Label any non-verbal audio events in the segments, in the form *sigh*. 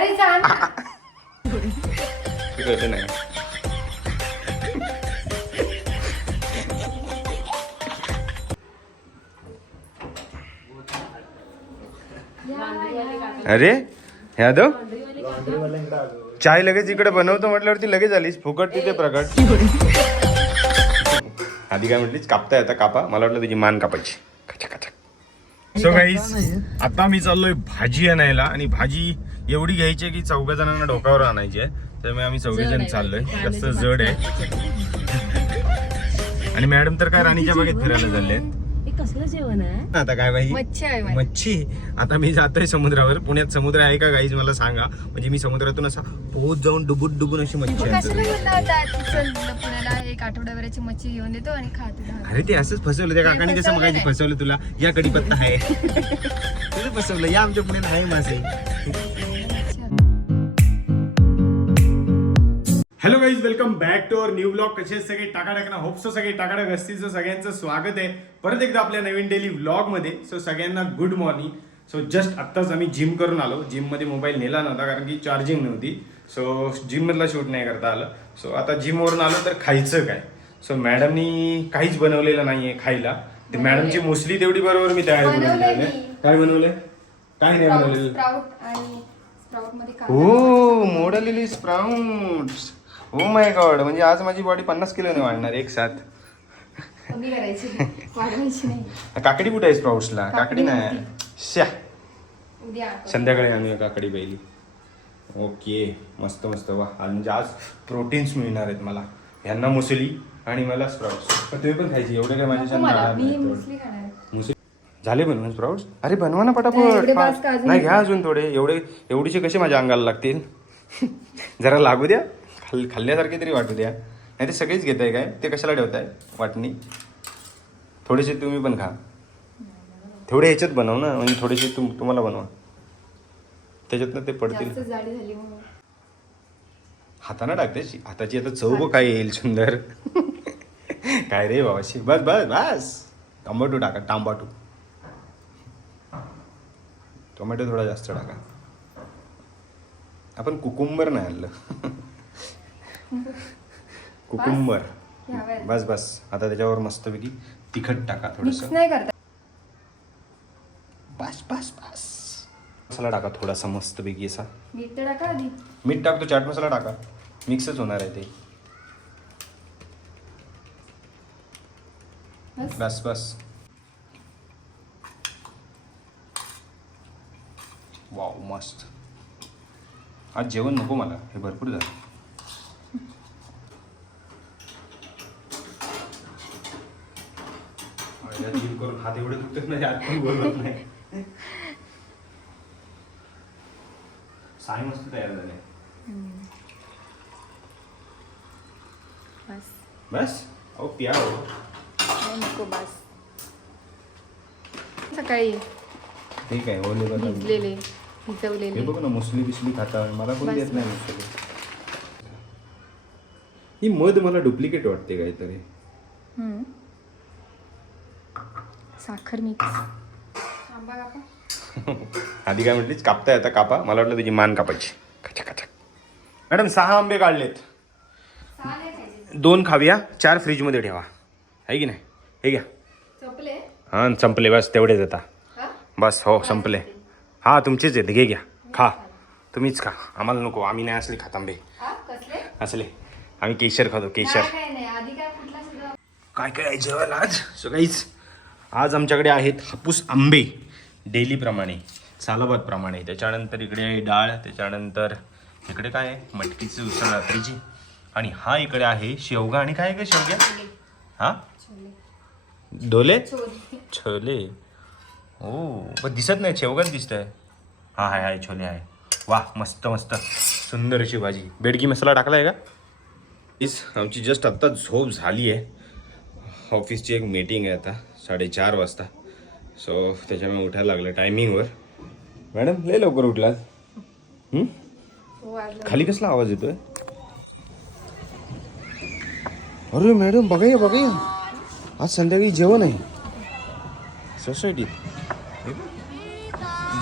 अरे जा ना. *laughs* नाही. अरे यादव? चाय लगेच इकडे बनवतो म्हटल्यावरती लगेच आलीस. फुकट तिथे प्रकट आधी काय म्हटलीस? कापता येता कापा. मला वाटलं तुझी मान कापायची. सो गाईज आता मी चाललोय भाजी आणायला आणि भाजी एवढी घ्यायची आहे की चौघा जणांना डोक्यावर आणायची आहे. त्यामुळे आम्ही चौघे जण चाललोय. जास्त जड आहे. *laughs* आणि मॅडम तर काय राणीच्या बागेत फिरायला चालले कसलं जेवण आहे? आता काय बाई? मच्छी आहे माझी. मच्छी? आता मी जातोय समुद्रावर. पुण्यात समुद्र आहे का गाईज मला सांगा. म्हणजे मी समुद्रातून असा पोहोच जाऊन डुबून डुबून अशी मच्छी पुण्याला एक आठवड्याभराची मच्छी घेऊन देतो आणि खातो. अरे ते असंच फसवलं. त्या काकाने कसं नाही. फसवलं तुला या कडीपत्ता आहे. *laughs* तुझं फसवलं. या आमच्या पुण्यात आहे मासे. Hello guys welcome back to our new blog कसे सगळे? टाकाटाक ना. होप सो सगळे टाकाटाक असतील सो सगळ्यांचं स्वागत आहे. परत एकदा आपल्या नवीन डेली व्लॉगमध्ये. सो सगळ्यांना गुड मॉर्निंग सो जस्ट आत्ताच आम्ही जिम करून आलो. जिममध्ये मोबाईल नेला नव्हता कारण की चार्जिंग नव्हती. सो जिम मधला शूट नाही करता आलं. सो आता जिम वरून आलो तर खायचं काय? सो मॅडमनी काहीच बनवलेलं नाहीये खायला. ते मॅडमची मुसली तेवढी बरोबर मी तयार. मी. काय बनवलंय? काय नाही बनवलेलं. हो मोडलेली स्प्राउट्स हो माय गॉड म्हणजे आज माझी बॉडी पन्नास किलोने वाढणार एक साथ. कमी करायची वाढवायची नाही. काकडी कुठे आहे स्प्राउट्सला? काकडी नाही. श्या. उद्या संध्याकाळी आणूया काकडी पहिली. ओके मस्त मस्त. वा आज म्हणजे आज प्रोटीन्स मिळणार आहेत मला. ह्यांना मुसली आणि मला स्प्राउट्स पण तुम्ही पण खायची एवढे काय माझ्या मला. मी मुसली खाणार आहे. मुसली. झाले बनवून स्प्राउट्स अरे बनवा ना नाही, पटापट एवढे पा- बास का अजून? नाही? घ्या अजून थोडे. एवढे एवढीचे कसे माझ्या अंगाला लागतील? *laughs* जरा लागू द्या. खाल खाल्ल्यासारखे तरी वाटू द्या. नाही ते सगळेच घेत आहे काय? ते कशाला ठेवताय? वाटणी? थोडेसे तुम्ही पण खा. थोडे ह्याच्यात बनव ना म्हणजे थोडेसे तुम तुम्हाला बनवा. त्याच्यातनं ते पडतील. हाताने टाकते. हाताची आता चव काय येईल सुंदर. काय रे बाबाशी बस बस बस. टोमॅटो टाका टांबाटू टोमॅटो थोडा जास्त टाका. आपण कुकुंबर नाही आणलं. *laughs* कुकुंबर. बस. बस आता त्याच्यावर मस्तपैकी तिखट टाका मिक्स थोडस. नाही करता. बस बस बस. मसाला टाका थोडासा मस्तपैकी असा. मीठ तर टाका आधी. मीठ टाकतो चाट मसाला टाका. मिक्सच होणार आहे ते. बस. बस बस. वाव मस्त. आज जेवण नको मला. हे भरपूर झालं माझ्या जीव करून हात एवढे दुखतात नाही हात पण बोलत नाही. साय मस्त तयार झाले. बस. बस? अहो प्या हो. नको बस. सकाळी ठीक आहे ओले बघा. भिजलेले भिजवलेले. बघ ना मुसली बिसली खाता. मला कोण. देत नाही मुसली. ही मध मला डुप्लिकेट वाटते काहीतरी. साखर मिक्स. आंबा कापा *laughs* आधी काय म्हटलीच कापता येता कापा. मला वाटलं तुझी मान कापायची. मॅडम सहा आंबे काढलेत. दोन खाऊया. चार फ्रीजमध्ये ठेवा. आहे की नाही? हे घ्या. हां संपले. बस तेवढेच आता? बस हो संपले. हां तुमचेच आहेत. घे घ्या. खा. तुम्हीच खा. आम्हाला नको. आम्ही नाही असले खात आंबे. असले. आम्ही केशर खातो केशर. काय काय जेवायला आज? सो काहीच आज आमच्याकडे आहेत हापूस आंबे डेलीप्रमाणे सालाबादप्रमाणे. त्याच्यानंतर इकडे आहे डाळ त्याच्यानंतर इकडे काय आहे? मटकीची उसळ रात्रीची. आणि हा इकडे आहे शेवगा. आणि काय आहे का शेवग्या? हा? छोले डोले? छोले. छोले हो पण दिसत नाही. शेवगाच दिसत आहे हा हाय हाय छोले आहे. वा मस्त मस्त. सुंदर अशी भाजी. बेडगी मसाला टाकला आहे का? इस आमची जस्ट आत्ता झोप झाली आहे. ऑफिसची एक मीटिंग आहे आता. साडेचार वाजता. सो त्याच्यामुळे उठायला लागलं टायमिंगवर मॅडम लय लवकर उठलात. खाली कसला आवाज येतोय? अरे मॅडम बघा बघा आज संध्याकाळी जेवण आहे. सोसायटी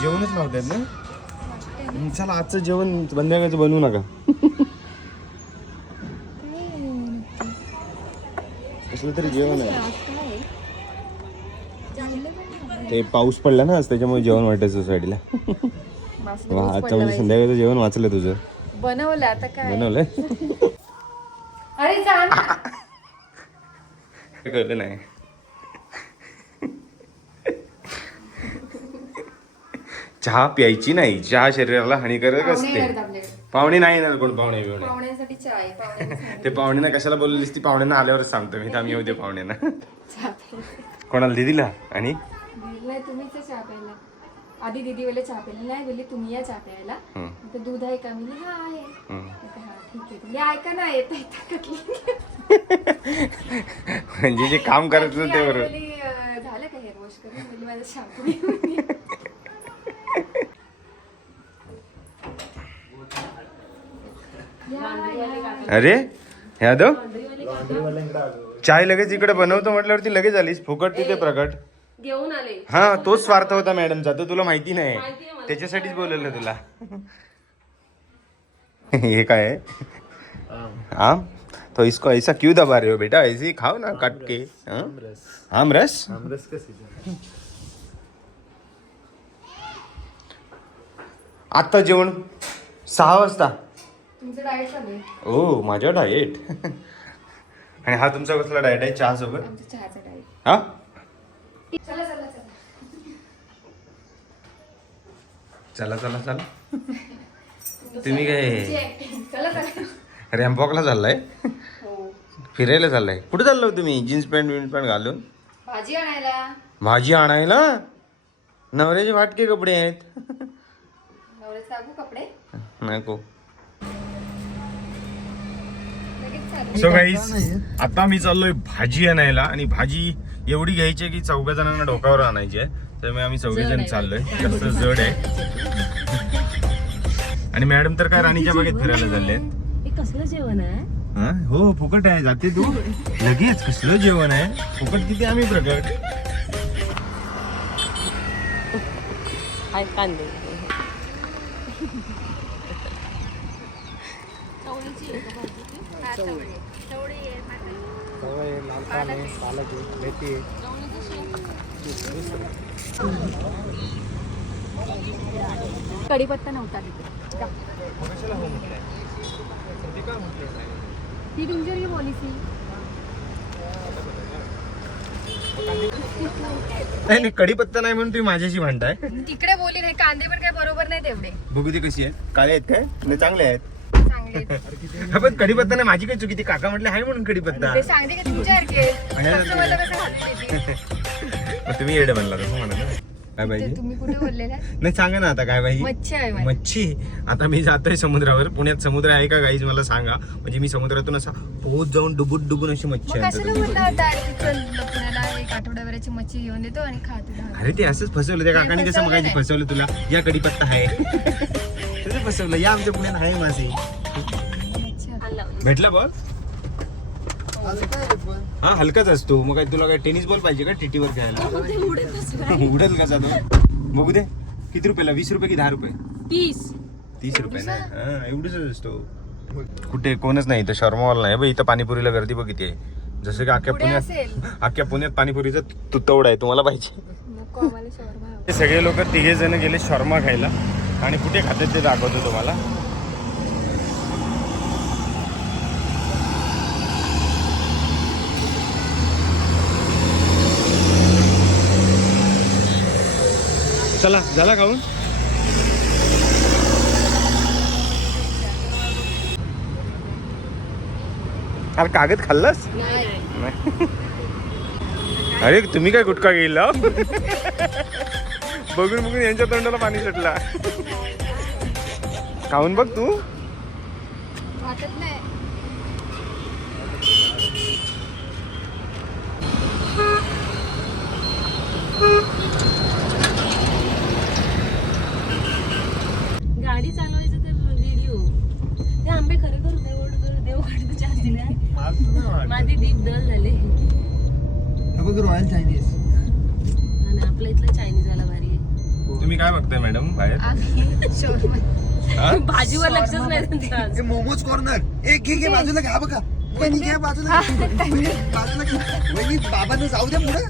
जेवणच लावतात ना? चला आजचं जेवण संध्याकाळचं बनवू नका. *laughs* कसलं तरी जेवण आहे आज काय आहे? चाललं पण नाही. ते पाऊस पडला ना आज त्याच्यामुळे जेवण वाटायचं सोसायटीला वा आता म्हणजे. संध्याकाळचं जेवण वाचलं तुझं बनवलं आता काय बनवलंय अरे जा ना. कळलं नाही चहा प्यायची नाही चहा शरीराला हानिकारक पाहुणे असते येणार आपल्याकडे. पाहुणे नाही येणार कोण पाहुणे बिवणे पाहुण्यांसाठी. ते पाहुण्यांना कशाला बोललेलीस ती पाहुण्यांना आल्यावरच सांगतो मी तर आम्ही येऊ दे पाहुण्यांना चहा. कोणाला दिदीला आणि नाही तुम्हीच चहा प्यायला. आधी दीदी वेळेला चहा प्यायला. नाही बोलली तुम्ही या चहा प्यायला. तर दूध आहे का? मी हा आहे. हा ठीक आहे. तुम्ही ऐका ना येत आहे म्हणजे जे काम करायचं ते बरोबर झालं का हेअर वॉश करून? बोलली माझं शॅम्पू. अरे यादव? चाय लगेच इकडे बनवतो म्हटल्यावरती लगेच आलीस. फुकट तिथे प्रकट. घेऊन आले. हा तोच स्वार्थ होता मॅडमचा तो तुला माहिती नाही. त्याच्यासाठीच बोलवलं तुला. *laughs* हे काय? आहे आम तो इसको ऐसा क्यों दबा रहे हो बेटा? ऐसे ही खाओ ना काट के हाँ? आम रस आत्ता जेवण? सहा वाजता. तुमचं डाएट चालू आहे. ओ माझ्या डाएट *laughs* आणि हा तुमचा कसला डाएट आहे? चहा सोबत? आमचं चहाचं डाएट हा? चला चला चला. चला चला चला. तुम्ही काय. चला चला. रॅम्पॉकला चाललाय? हो. फिरायला चाललाय. कुठे चाललो हो तुम्ही? जीन्स पॅन्ट विन्स पॅन्ट घालून? भाजी आणायला. भाजी आणायला? नवऱ्याचे फाटके कपडे आहेत. नवरे टाकू कपडे? नको. सो गाईज आता मी चाललोय भाजी आणायला आणि भाजी एवढी घ्यायची आहे की चौघा जणांना डोक्यावर आणायची आहे. त्यामुळे आम्ही चौघे जण चाललोय. जास्त जड आहे. आणि मॅडम तर काय राणीच्या बागेत फिरायला चालले हे कसलं जेवण आहे? हा? हो फुकट आहे. जाते तू. लगेच. कसलं जेवण आहे? फुकट किती आम्ही प्रकट हाय कांदे कढीपत्ता नव्हता तिथे. ती तुमच्यावर पॉलिसी नाही नाही कढीपत्ता नाही म्हणून तुम्ही माझ्याशी म्हणताय तिकडे बोली नाही कांदे पण काय बरोबर नाही तेवढे. बघू ती कशी आहे? काळे आहेत काय? नाही चांगले आहेत. *laughs* चांगले पण कढीपत्ता नाही माझी काय चुकी ती काका म्हटले आहे म्हणून कढीपत्ता. ते सांगते की? *laughs* मग तुम्ही येडे बनला तसं म्हणा. काय पाहिजे तुम्ही कुठे बोललेला *laughs* नाही सांगा ना आता काय पाहिजे मच्छी आहे माझी. मच्छी? आता मी जातोय समुद्रावर. पुण्यात समुद्र आहे का गाईज मला सांगा. म्हणजे मी समुद्रातून असा पोहोच जाऊन डुबूट डुबून अशी मच्छी मग आणतो. म्हणला होता अरे चल पुण्याला एक आठवड्याभराची मच्छी घेऊन देतो आणि खा तुला. अरे ते असंच फसवलं. त्या काकाने कसं फसवलं नाही. फसवलं तुला? या कढीपत्ता आहे. फसवलं? या आमच्या पुण्यात आहे अच्छा भेटला बॉल? हा हलकाच असतो. मग काय तुला काय टेनिस बॉल पाहिजे का टिटीवर खेळायला? उडत कसा तो? बघू दे. किती रुपयाला? वीस रुपये की दहा रुपये? तीस. तीस रुपये ना हा एवढंच असतो. कुठे? कोणच नाही. इथं शर्मावाला नाही. बघ इथं पाणीपुरीला गर्दी बघ किती आहे जसं की अख्ख्या पुण्यात अख्ख्या पुण्यात पाणीपुरीचा तुतवडा आहे. तुम्हाला पाहिजे. सगळे लोक तिघे जण गेले शर्मा खायला. आणि कुठे खातात ते दाखवतो तुम्हाला. चला झाला खाऊन अरे कागद खाल्लास? अरे तुम्ही काय गुटखा गेला बघून बघून यांच्या तोंडाला पाणी सुटला. खाऊन बघ तू वाटत नाही गाडी चालवायचं तर व्हिडिओ ते आंबे खरे करू देव देव काढतो चार्ज दिला माझी दीप दल झाले रॉयल चायनीज आणि आपल्या इथला चायनीज आला भारी आहे तुम्ही काय बघताय मॅडम बाहेर. हा? भाजीवर लक्षच नाही त्यांचं हे मोमोज कॉर्नर एक घे घे बाजूला घ्या बघा. वहिनी घ्या बाजूला. वहिनी, बाजूला वहिनी बाबांना जाऊ द्या पुढे.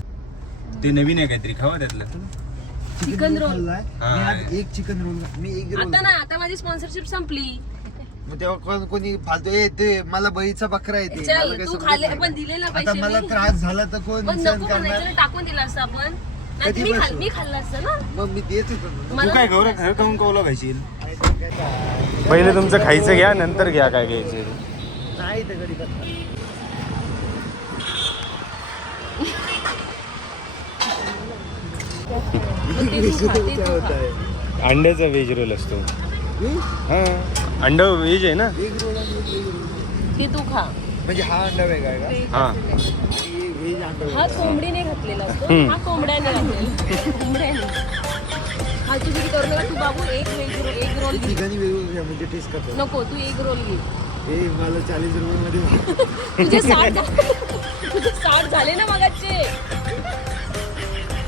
ते नवीन आहे काहीतरी. खावा त्यातलं. Chicken roll. मी आज एक चिकन रोल मी एक रोल आता ना आता माझी स्पॉन्सरशिप संपली. मग तेव्हा कोण कोणी फालतू ए ते मला बळीचा बकरा येते चल तू खाले पण दिले ना आता पैसे मला मी. त्रास झाला तर कोण पण सहन नको करणार? म्हणायचं ना, टाकून दिला असतं आपण. कधी मी खाल बसून? मी खाल्लं असतं ना? मग मी देत होतो तू मला काय गौरव घर खाऊन कवलं खायशील? पहिले तुमचं खायचं घ्या नंतर घ्या काय घ्यायचे. नाही तर घरी ते तू खा, ते तू खा. अंड्याचा व्हेज रोल असतो. हा. अंड व्हेज आहे ना. ते तू खा. म्हणजे हा अंडा वेगळा आहे का? हा. आणि हा कोंबडीने घातलेला असतो. हा कोंबड्याने घातलेला कोंबड्याने. हा तू किती करू नका तू बाबू एक एक रोल घे. ठिकाणी म्हणजे टेस्ट करतो. नको तू एक रोल घे. हे मला चाळीस तुझे साठ झा- तुझे साठ झाले ना मगाचे.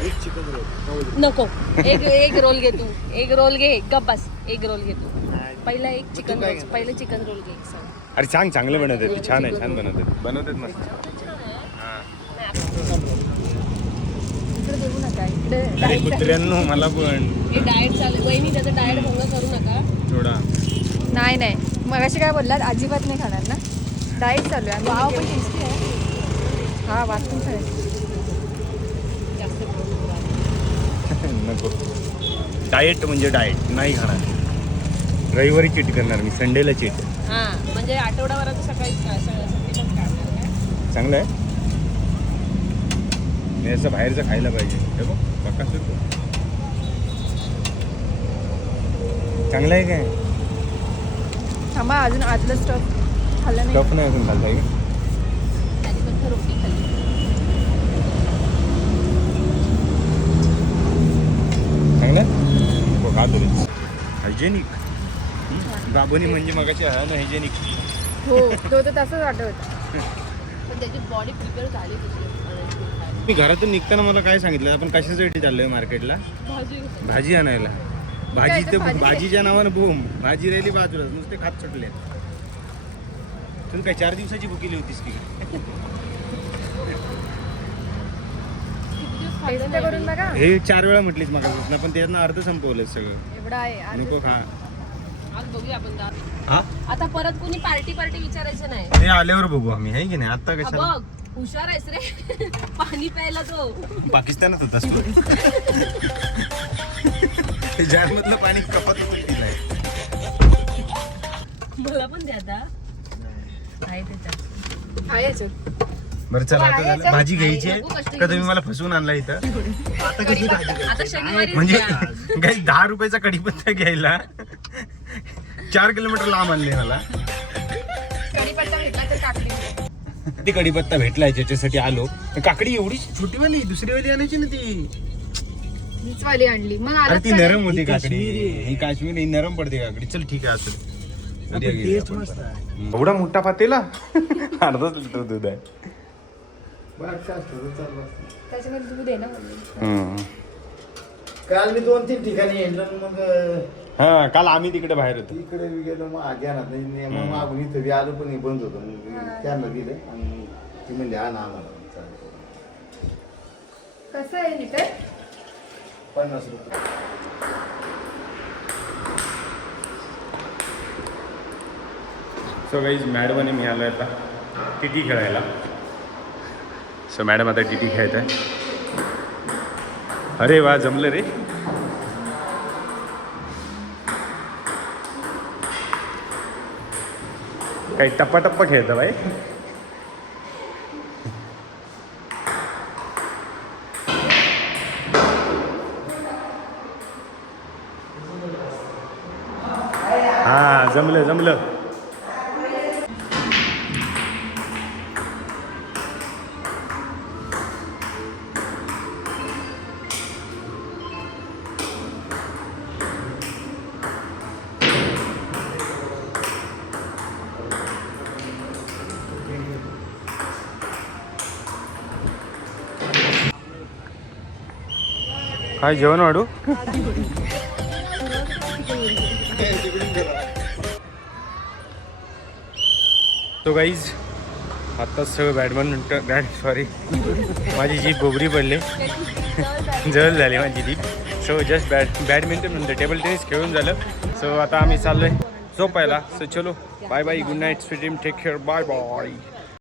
एक चिकन रोल. नको. एक एक रोल घे तू. एक रोल घे. गप बस. एक रोल घे तू. पहिला एक चिकन रोल? पहिले चिकन रोल घे एक सांग. अरे सांग चांगलं बनवतात ते छान आहे छान बनवतात बनवतात मस्त हा. नका. इकडे अरे कुत्र्यांनो *laughs* मला पण. हे डाएट चालू वहिनी त्याचं डाएट भंग करू नका. थोडा नाही नाही. मग अशी काय बोललात? अजिबात नाही खाणार ना? डाईट चालू आहे. वाव पण टेस्टी आहे. हा वाचून नका. डाएट म्हणजे डाएट नाही खाणार. रविवारी चीट करणार मी संडेला चीट हा म्हणजे आठवडाभरात सकाळी काढणार चांगलं आहे. मी असं बाहेरचं खायला पाहिजे. हे बघ बघ. चांगलं आहे काय? थांबा अजून आतलं स्टफ खाल्लं नाही. टफ नाही अजून खाल्लं आहे रोटी खाल्ली. चांगलं आहे? हो खातो हायजेनिक बाबुनी म्हणजे मगाची हा ना हायजेनिक हो तो तर तसंच वाटत होता पण त्याची बॉडी प्रिपेअर झाली तुझी मी घरातून निघताना मला काय सांगितलं? आपण कशासाठी चाललोय मार्केटला? भाजी. भाजी आणायला. भाजी तर ते भाजी. भाजीच्या नावानं बोम. भाजी राहिली बाजूला नुसते खात सुटले. तुम्ही काय चार दिवसाची बुकिली होतीस की? टेस्ट करून बघा. हे चार वेळा म्हटलीस मग पण त्यातनं अर्ध संपवलं सगळं. एवढा आहे. आज नको खा आज बघूया आपण दा- हा? आता परत कोणी पार्टी पार्टी विचारायचं नाही. ते आल्यावर बघू आम्ही. आहे की नाही? आता हा, कशाला? बघ. हुशार आहेस रे. पाणी प्यायला तो पाकिस्तानात होतास तू. पाणी कपात मला पण द्या आता. आहे त्याच्यात आहे याच्यात बरं चला आता. भाजी घ्यायची आहे. का तुम्ही मला फसवून आणला इथं. आता कशी भाजी आता शनिवारी म्हणजे काही दहा रुपयाचा कढीपत्ता घ्यायला. चार किलोमीटर लांब आणले मला. ती कढीपत्ता भेटलाय त्याच्यासाठी आलो? काकडी एवढी छोटीवाली दुसरी वाली आणायची ना ती? हीच वाली आणली. मग अरे ती नरम होती काकडी. ही काश्मीरी ही नरम पडते काकडी. चल ठीक आहे असं. उद्या घेऊया आपण. एवढा मोठा पातेला? *laughs* अर्धाच लिटर दूध आहे. त्याच्यामध्ये दूध आहे ना. काल मी दोन तीन ठिकाणी येणार मग अं, हा काल आम्ही तिकडे बाहेर होतो. इकडे बी गेलो मग अज्ञानात नाही नाही, मग मागून इथं बी आलो पण हे बंद होतं. मग त्यांना दिलं आणि ती म्हणली हा ना आम्हाला चालेल. कसं आहे लिटर पन्नास रुपये. सो गाईज मॅडम आणि मी आलो आता टी टी खेळायला. सो मॅडम आता टी टी खेळत आहे अरे वा जमलं रे. काही टप्पाटप्पा खेळतं बाई. हां जमलं जमलं. काय जेवण वाढू? तो गाईज आत्ताच सगळं बॅडमिंटन बॅट सॉरी माझी जीप बोबरी पडले. जल झाली माझी जीप सो जस्ट बॅट बॅडमिंटन म्हणतो टेबल टेनिस खेळून झालं. सो आता आम्ही चाललोय झोपायला. सो चलो. Bye bye good night sweet take care bye bye